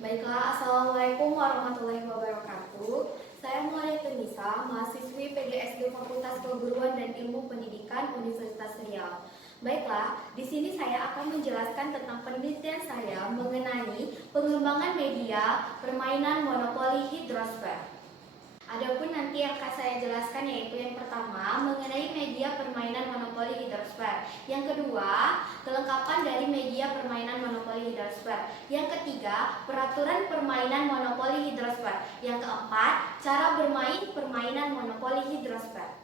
Baiklah, Assalamualaikum warahmatullahi wabarakatuh. Saya Muhammad Tunisa, mahasiswi PGSD Fakultas Keguruan dan Ilmu Pendidikan Universitas Riau. Baiklah, di sini saya akan menjelaskan tentang penelitian saya mengenai pengembangan media permainan monopoli hidrosfer. Adapun nanti yang akan saya jelaskan yaitu yang pertama mengenai media permainan monopoli hidrosfer. Yang kedua, kelengkapan dari media permainan monopoli hidrosfer. Yang ketiga, peraturan permainan monopoli hidrosfer. Yang keempat, cara bermain permainan monopoli hidrosfer.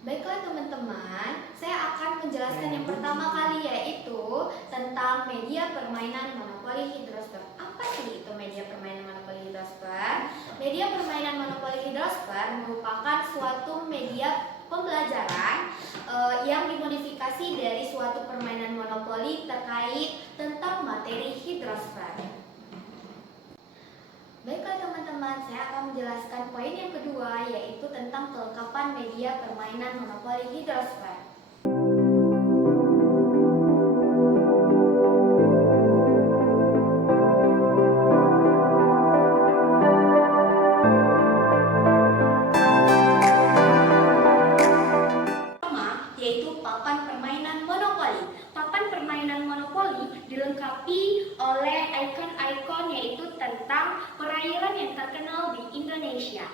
Baiklah teman-teman, saya akan menjelaskan yang pertama kali yaitu tentang media permainan monopoli hidrosfer. Apa sih itu media permainan monopoli hidrosfer? Media permainan monopoli hidrosfer merupakan suatu media pembelajaran yang dimodifikasi dari suatu permainan monopoli terkait tentang materi hidrosfer. Baiklah teman-teman, saya akan menjelaskan poin yang kedua yaitu tentang kelengkapan media permainan monopoli hidrosfer. Pertama, yaitu papan permainan monopoli. Papan permainan monopoli dilengkapi oleh ikon-ikon yaitu tentang perairan yang terkenal di Indonesia.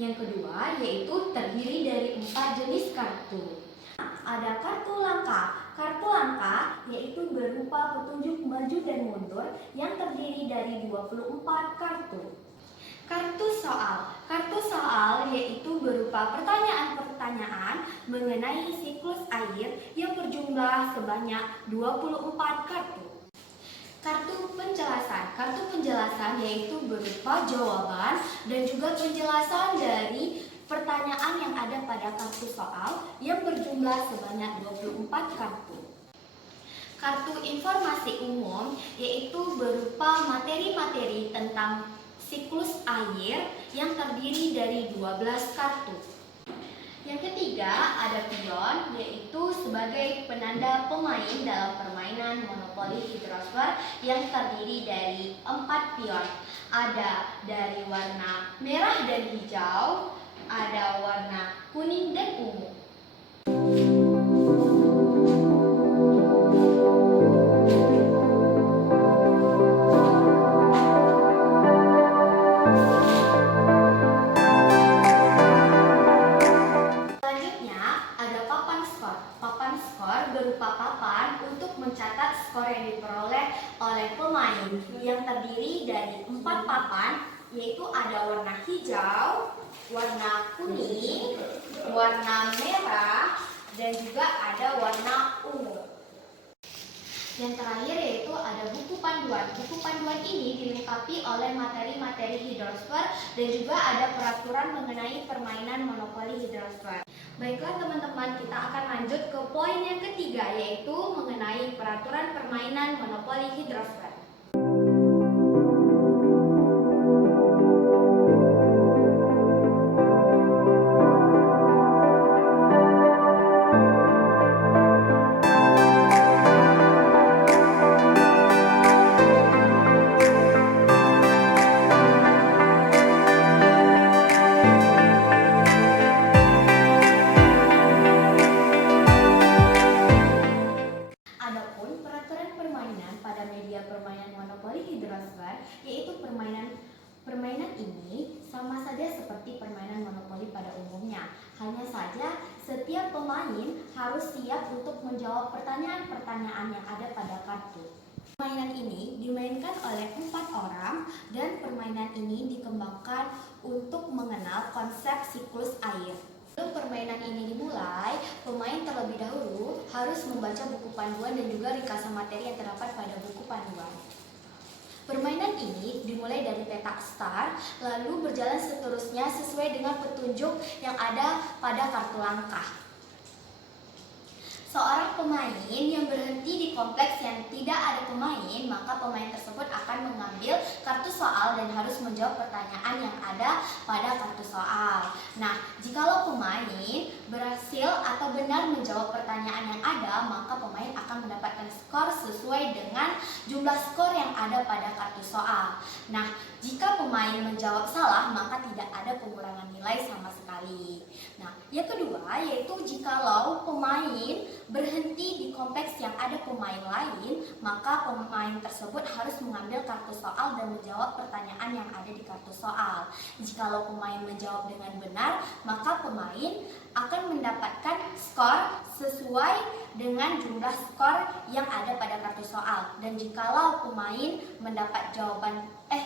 Yang kedua yaitu terdiri dari 4 jenis kartu. Ada kartu langka. Kartu langka yaitu berupa petunjuk maju dan mundur yang terdiri dari 24 kartu. Kartu soal. Kartu soal yaitu berupa pertanyaan-pertanyaan mengenai siklus air yang berjumlah sebanyak 24 kartu. Kartu penjelasan. Kartu penjelasan yaitu berupa jawaban dan juga penjelasan dari pertanyaan yang ada pada kartu soal yang berjumlah sebanyak 24 kartu. Kartu informasi umum yaitu berupa materi-materi tentang siklus air yang terdiri dari 12 kartu. Yang ketiga ada pion yaitu sebagai penanda pemain dalam permainan monopoli hidrosfer yang terdiri dari 4 pion. Ada dari warna merah dan hijau, ada warna kuning dan ungu. Berupa papan untuk mencatat skor yang diperoleh oleh pemain yang terdiri dari 4 papan yaitu ada warna hijau, warna kuning, warna merah, dan juga ada warna ungu. Yang terakhir yaitu ada buku panduan. Buku panduan ini dilengkapi oleh materi-materi hidrosfer dan juga ada peraturan mengenai permainan monopoli hidrosfer. Baiklah teman-teman, kita akan lanjut ke poin yang ketiga yaitu mengenai peraturan permainan monopoli hidrosfer. Permainan monopoli hidrosfer yaitu permainan ini sama saja seperti permainan monopoli pada umumnya. Hanya saja setiap pemain harus siap untuk menjawab pertanyaan-pertanyaan yang ada pada kartu. Permainan ini dimainkan oleh 4 orang dan permainan ini dikembangkan untuk mengenal konsep siklus air. Sebelum permainan ini dimulai, pemain terlebih dahulu harus membaca buku panduan dan juga ringkasan materi yang terdapat pada buku panduan. Permainan ini dimulai dari petak start, lalu berjalan seterusnya sesuai dengan petunjuk yang ada pada kartu langkah. Seorang pemain yang berhenti di kompleks yang tidak ada pemain, maka pemain tersebut akan mengambil kartu soal dan harus menjawab pertanyaan yang ada pada kartu soal. Nah, jikalau pemain berhasil atau benar menjawab pertanyaan yang ada, maka pemain akan mendapatkan skor sesuai dengan jumlah skor yang ada pada kartu soal. Nah, jika pemain menjawab salah, maka tidak ada pengurangan nilai sama sekali. Nah, yang kedua yaitu jikalau pemain berhenti di kompleks yang ada pemain lain, maka pemain tersebut harus mengambil kartu soal dan menjawab pertanyaan yang ada di kartu soal. Jikalau pemain menjawab dengan benar, maka pemain akan mendapatkan skor sesuai dengan jumlah skor yang ada pada kartu soal. Dan jikalau pemain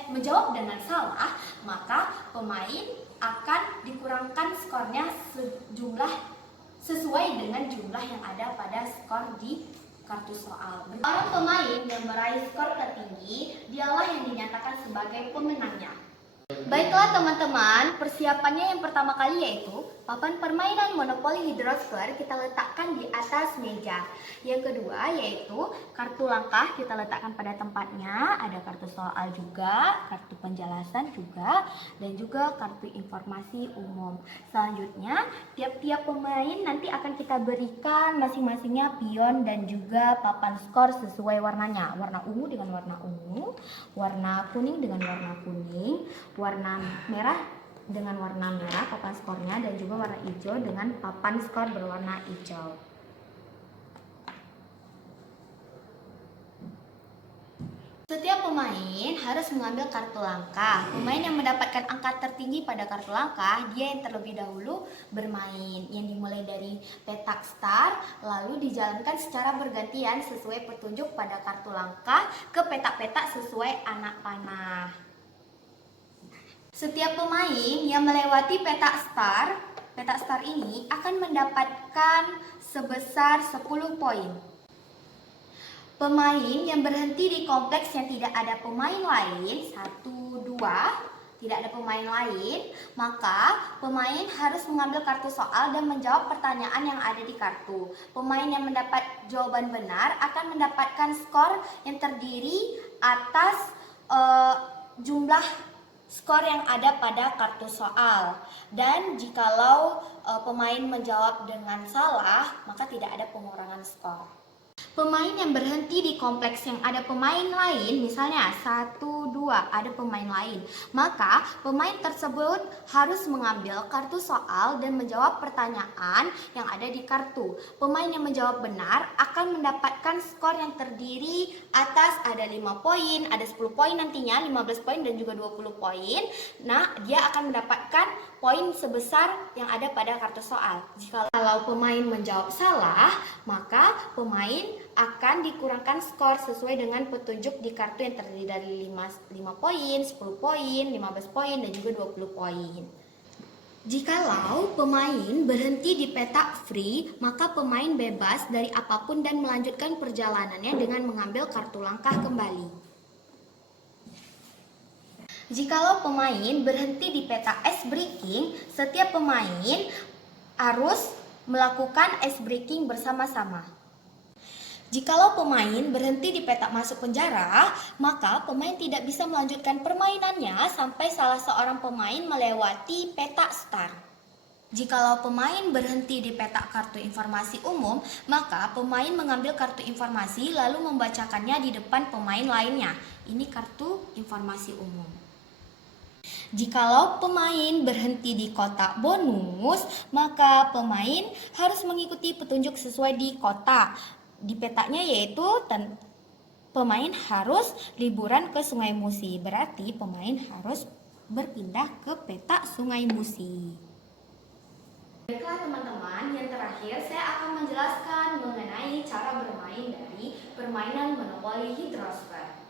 menjawab dengan salah, maka pemain akan dikurangkan skornya sesuai dengan jumlah yang ada pada skor di kartu soal. Orang pemain yang meraih skor tertinggi, dialah yang dinyatakan sebagai pemenangnya. Baiklah teman-teman, persiapannya yang pertama kali yaitu papan permainan monopoli hidrosfer kita letakkan di atas meja. Yang kedua yaitu kartu langkah kita letakkan pada tempatnya, ada kartu soal juga, kartu penjelasan juga, dan juga kartu informasi umum. Selanjutnya, tiap-tiap pemain nanti akan kita berikan masing-masingnya pion dan juga papan skor sesuai warnanya. Warna ungu dengan warna ungu, warna kuning dengan warna kuning, warna merah dengan warna merah papan skornya, dan juga warna hijau dengan papan skor berwarna hijau. Setiap pemain harus mengambil kartu langkah. Pemain yang mendapatkan angka tertinggi pada kartu langkah, dia yang terlebih dahulu bermain, yang dimulai dari petak start, lalu dijalankan secara bergantian sesuai petunjuk pada kartu langkah ke petak-petak sesuai anak panah. Setiap pemain yang melewati petak start ini akan mendapatkan sebesar 10 poin. Pemain yang berhenti di kompleks yang tidak ada pemain lain, 1, 2, tidak ada pemain lain, maka pemain harus mengambil kartu soal dan menjawab pertanyaan yang ada di kartu. Pemain yang mendapat jawaban benar akan mendapatkan skor yang terdiri atas jumlah skor yang ada pada kartu soal. Dan jikalau pemain menjawab dengan salah, maka tidak ada pengurangan skor. Pemain yang berhenti di kompleks yang ada pemain lain, misalnya 1, 2, ada pemain lain, maka pemain tersebut harus mengambil kartu soal dan menjawab pertanyaan yang ada di kartu. Pemain yang menjawab benar akan mendapatkan skor yang terdiri atas ada 5 poin, ada 10 poin nantinya, 15 poin dan juga 20 poin. Nah, dia akan mendapatkan poin sebesar yang ada pada kartu soal. Jikalau pemain menjawab salah, maka pemain akan dikurangkan skor sesuai dengan petunjuk di kartu yang terdiri dari 5 poin, 10 poin, 15 poin, dan juga 20 poin. Jikalau pemain berhenti di petak free, maka pemain bebas dari apapun dan melanjutkan perjalanannya dengan mengambil kartu langkah kembali. Jikalau pemain berhenti di petak ice breaking, setiap pemain harus melakukan ice breaking bersama-sama. Jikalau pemain berhenti di petak masuk penjara, maka pemain tidak bisa melanjutkan permainannya sampai salah seorang pemain melewati petak start. Jikalau pemain berhenti di petak kartu informasi umum, maka pemain mengambil kartu informasi lalu membacakannya di depan pemain lainnya. Ini kartu informasi umum. Jikalau pemain berhenti di kotak bonus, maka pemain harus mengikuti petunjuk sesuai di kotak. Di petanya yaitu pemain harus liburan ke Sungai Musi. Berarti pemain harus berpindah ke petak Sungai Musi. Baiklah teman-teman, yang terakhir saya akan menjelaskan mengenai cara bermain dari permainan monopoli hidrosfer.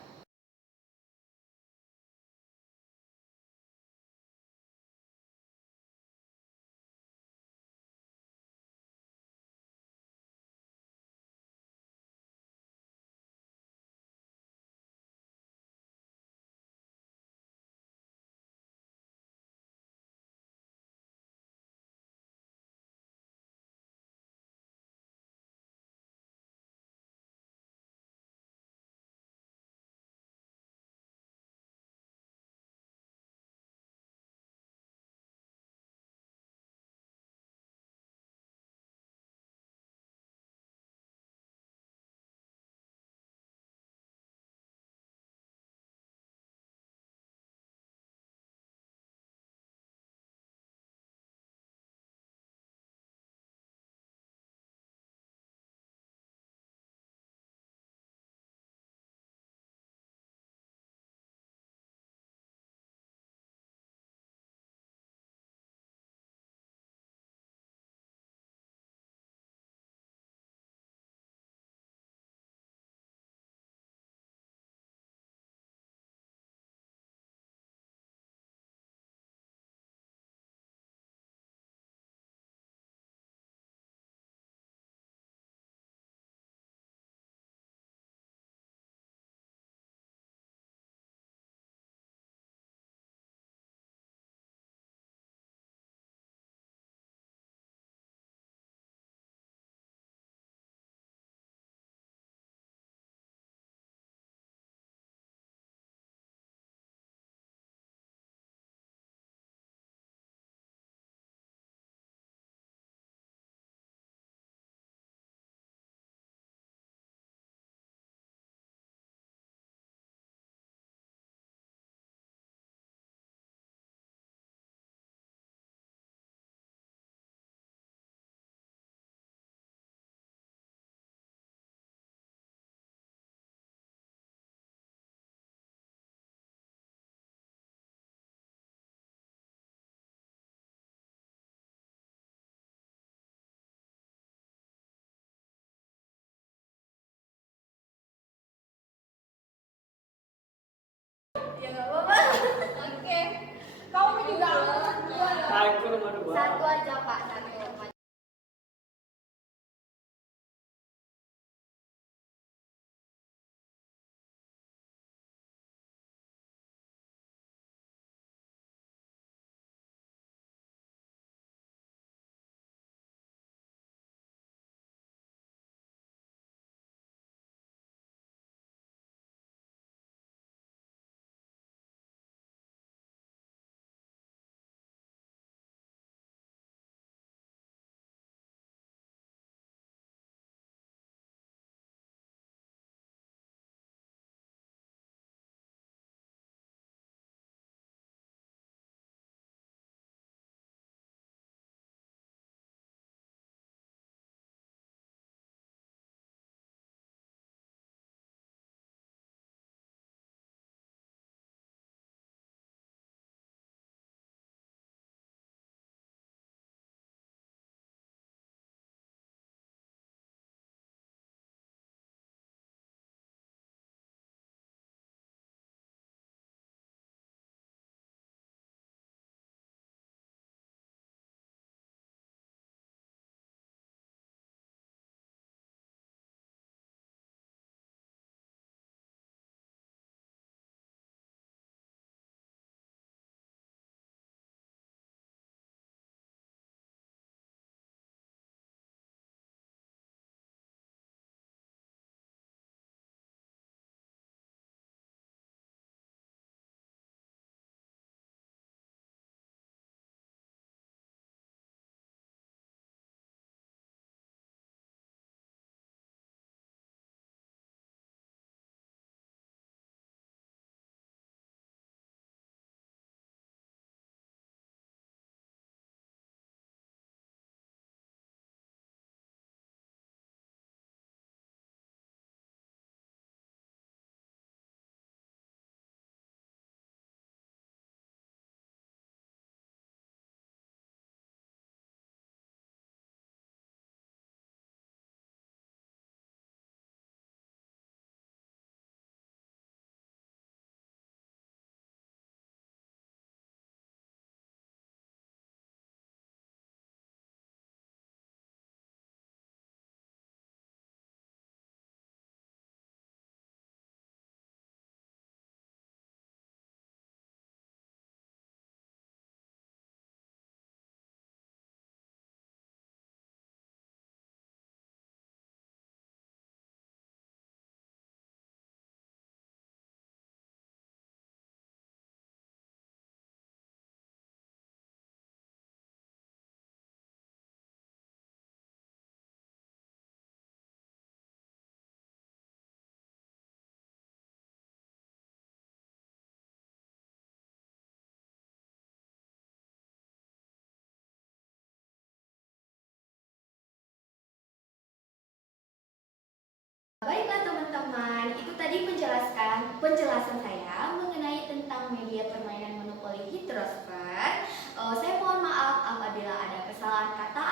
Baiklah teman-teman, itu tadi penjelasan saya mengenai tentang media permainan monopoli Hidrosfer. Saya mohon maaf apabila ada kesalahan kata